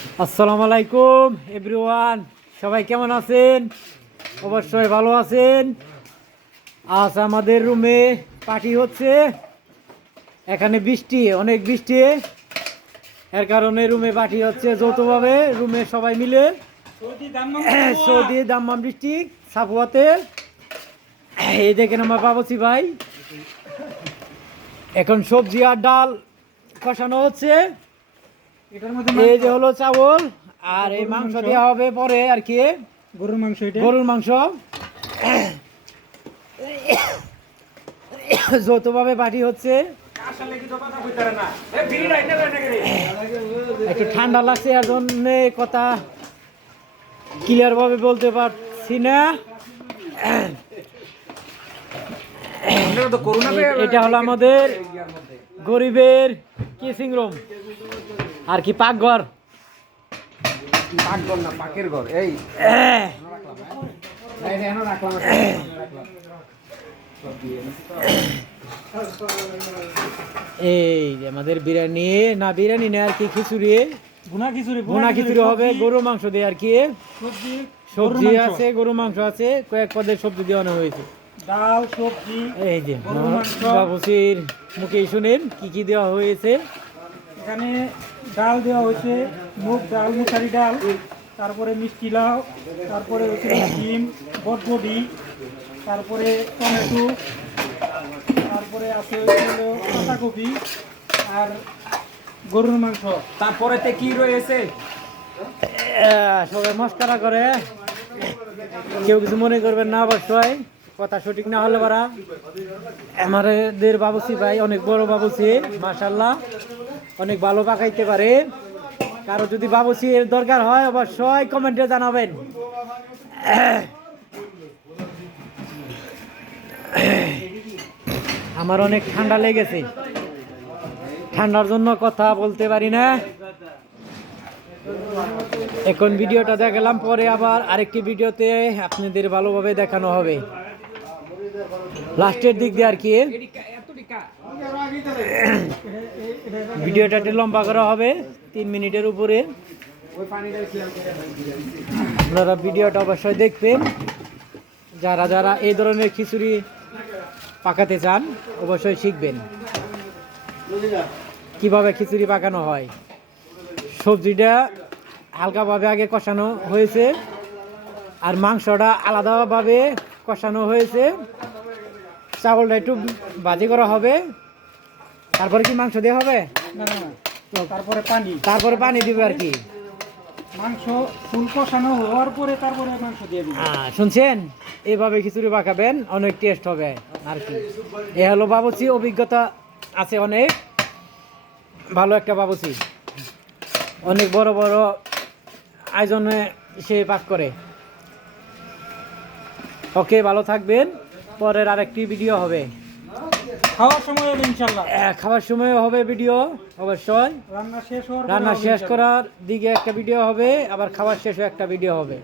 আসসালামু আলাইকুম এভরিওয়ান, সবাই কেমন আছেন? অবশ্যই ভালো আছেন। আজ আমাদের রুমে পার্টি হচ্ছে। এখানে বৃষ্টি, অনেক বৃষ্টি, এর কারণে রুমে পার্টি হচ্ছে যৌথভাবে, রুমে সবাই মিলে। সৌদি দাম্মাম ডিস্ট্রিক্ট সাপুয়াতে। এই দেখেন আমার বাবুচি ভাই, এখন সবজি আর ডাল কষানো হচ্ছে। এই যে হলো চাউল, আর এই মাংস দেওয়া হবে পরে আর কি, গরুর মাংস। গরুর মাংস যৌথভাবে পার্টি হচ্ছে। একটু ঠান্ডা লাগছে, এর জন্য কথা ক্লিয়ার ভাবে বলতে পারছি না। এটা হলো আমাদের গরিবের কিচিং রুম আর কি, পাকঘর। পাকঘর না, পাকের ঘর। এই এই যে আমাদের বিরিয়ানি, না বিরিয়ানি না আর কি, খিচুড়ি, ভুনা খিচুড়ি হবে গরু মাংস দিয়ে আর কি। সবজি আছে, গরু মাংস আছে, কয়েক পদের সবজি দেওয়ানো হয়েছে, ডাল, সবজি। এই যে বাবুসির মুখে শুনেন কি কি দেওয়া হয়েছে। এখানে ডাল দেওয়া হয়েছে, মুগ ডাল, মুসারি ডাল, তারপরে মিষ্টি লাউ, তারপরে হচ্ছে ডিম, বটবডি, তারপরে টমেটো, তারপরে আছে হলো পাতাকপি আর গরুর মাংস। তারপরেতে কি রয়েছে? সবাই মস্কারা করে, কেউ কিছু মনে করবেন না অবশ্যই, কথা সঠিক না হলে পারা। আমাদের বাবুসি ভাই অনেক বড় বাবুসি, মাশাআল্লাহ, অনেক ভালো পাকাইতে পারে। কারো যদি বাবুসি এর দরকার হয় অবশ্যই কমেন্টে জানাবেন। আমার অনেক ঠান্ডা লেগেছে, ঠান্ডার জন্য কথা বলতে পারি না। এখন ভিডিওটা দেখালাম, পরে আবার আরেকটি ভিডিওতে আপনাদের ভালোভাবে দেখানো হবে লাস্টের দিক দিয়ে আর কি। ভিডিওটা একটু লম্বা করা হবে, 3 মিনিটের উপরে। আপনারা ভিডিওটা অবশ্যই দেখবেন। যারা যারা এই ধরনের খিচুড়ি পাকাতে চান অবশ্যই শিখবেন কিভাবে খিচুড়ি পাকানো হয়। সবজিটা হালকাভাবে আগে কষানো হয়েছে, আর মাংসটা আলাদাভাবে কষানো হয়েছে। চাউলটা একটু ভাজি করা হবে, তারপরে কি মাংস দেওয়া হবে? না, তারপরে পানি দিবে আর কি। মাংস ফুল কষানো হওয়ার পরে তারপরে মাংস দিয়ে দিবে। শুনছেন, এইভাবে খিচুড়ি পাকাবেন, অনেক টেস্ট হবে আর কি। এ হলো বাবুচি, অভিজ্ঞতা আছে অনেক, ভালো একটা বাবুচি, অনেক বড় বড় আয়োজনে সে পাক করে। ওকে, ভালো থাকবেন। পরের আরেকটি ভিডিও হবে, খাওয়ার সময় হবে ইনশাল্লাহ। খাওয়ার সময় হবে ভিডিও অবশ্যই। রান্না শেষ করার দিকে একটা ভিডিও হবে, আবার খাওয়ার শেষে একটা ভিডিও হবে।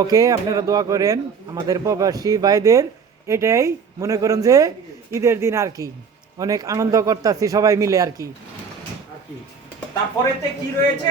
ওকে, আপনারা দোয়া করেন আমাদের প্রবাসী ভাইদের। এটাই মনে করেন যে ঈদের দিন আর কি, অনেক আনন্দ করতেছি সবাই মিলে আর কি। তারপরেতে কি রয়েছে?